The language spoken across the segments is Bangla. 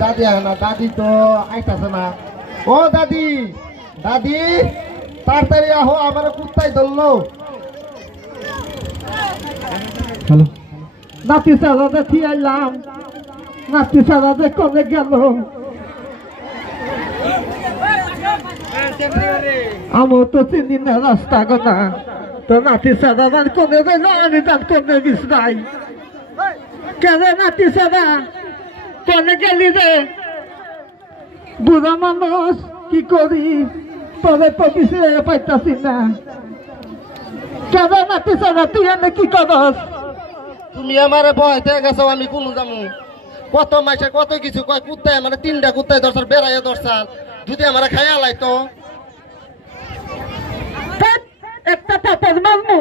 দাদি আয় না, দাদি তো আইতাছে না। ও দাদি, দাদি তাড়াতাড়ি আহো, আমার কুত্তায় ধরলো। হ্যালো, নাতি সাদাতে থিয়াইলাম, নাতি সাদাতে কমে গেল। আমার তো চিনি না রাস্তা গোনা, তো নাতি সাদা দান কমে গেল, আমি দান কমে বিছরাই। কেন নাতি সাদা কমে গেলি রে? বুড়া মানুষ কি করি, তবে তো বিছরে পাইতাছি না। কেন নাতি সাদা তুই এনে কি করস? তুমি আমারে ভয়তে গেছো, আমি কোনো যাবো? কত মাসে কত কিছু কয়, কুত্তায় মানে 3টা কুত্তায় দরসার বেড়াইয়া দরসার, যদি আমার খাইয়া লাইতো। একটা পাপের মামু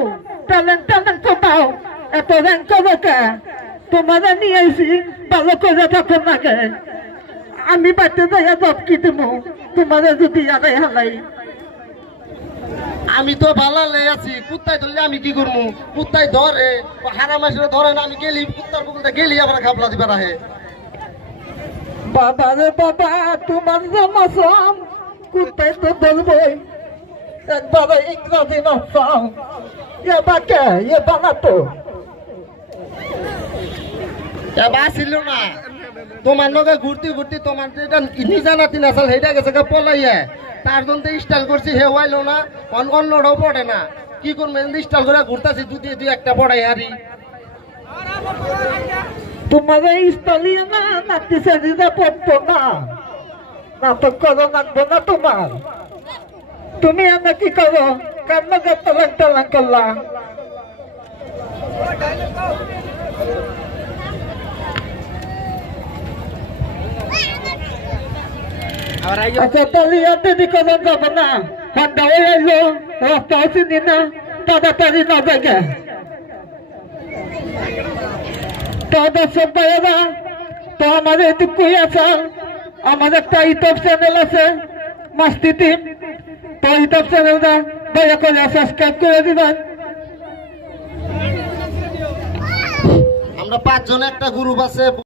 ট্যালেন্ট ট্যালেন্ট কোথাও এত র্যাঙ্ক করো কে? তোমাদের নিয়ে এসি ভালো করে থাকুন নাকি? আমি বাড়িতে যাইয়া জব কি দেবো তোমাদের যদি আগে হালাই? আমি তো ভালো আছি, কুত্তায় ধরলে আমি কি করবো? কুত্তায় ধরে হারা মাসে ধরে না, আমি গেলি কুত্তার পুকুরটা গেলি আমার খাবলা দিবার আহে। বাবা রে বাবা, তোমার জমাসম কুত্তায় তো ধরবই। একবারে ইংরাজি নাচাও, এ বাকে এ বানাতো এবার ছিল না তোমার লগে ঘুরতে ঘুরতে, তোমার যেটা নিজা নাতি নাচাল সেটা গেছে পলাইয়া, তার জন্য স্টাইল করছি, হে হইলো না, অন্যটাও পড়ে না। কি করবো, স্টাইল করে ঘুরতেছি, যদি দুই একটা পড়াই হারি। তোমার স্টাইলিয়া না নাতি সাজিদা পড়তো না, নাটক করো নাচবো না তোমার। তুমি এনে কি করো? কেন টালাং টালাং করলা? আচ্ছা তাহলে দিকে যাবো না, ঠান্ডা হয়ে এলো, রাস্তাও চিনি না, তাড়াতাড়ি না জায়গা। তো দর্শক ভাইয়েরা, তো আমাদের এটুকুই আছে। আমার একটা ইউটিউব চ্যানেল আছে মাস্তি টিম, তো ইউটিউব চ্যানেলটা দয়া করে সাবস্ক্রাইব করে দিবেন। আমরা 5 জন একটা গ্রুপ আছে।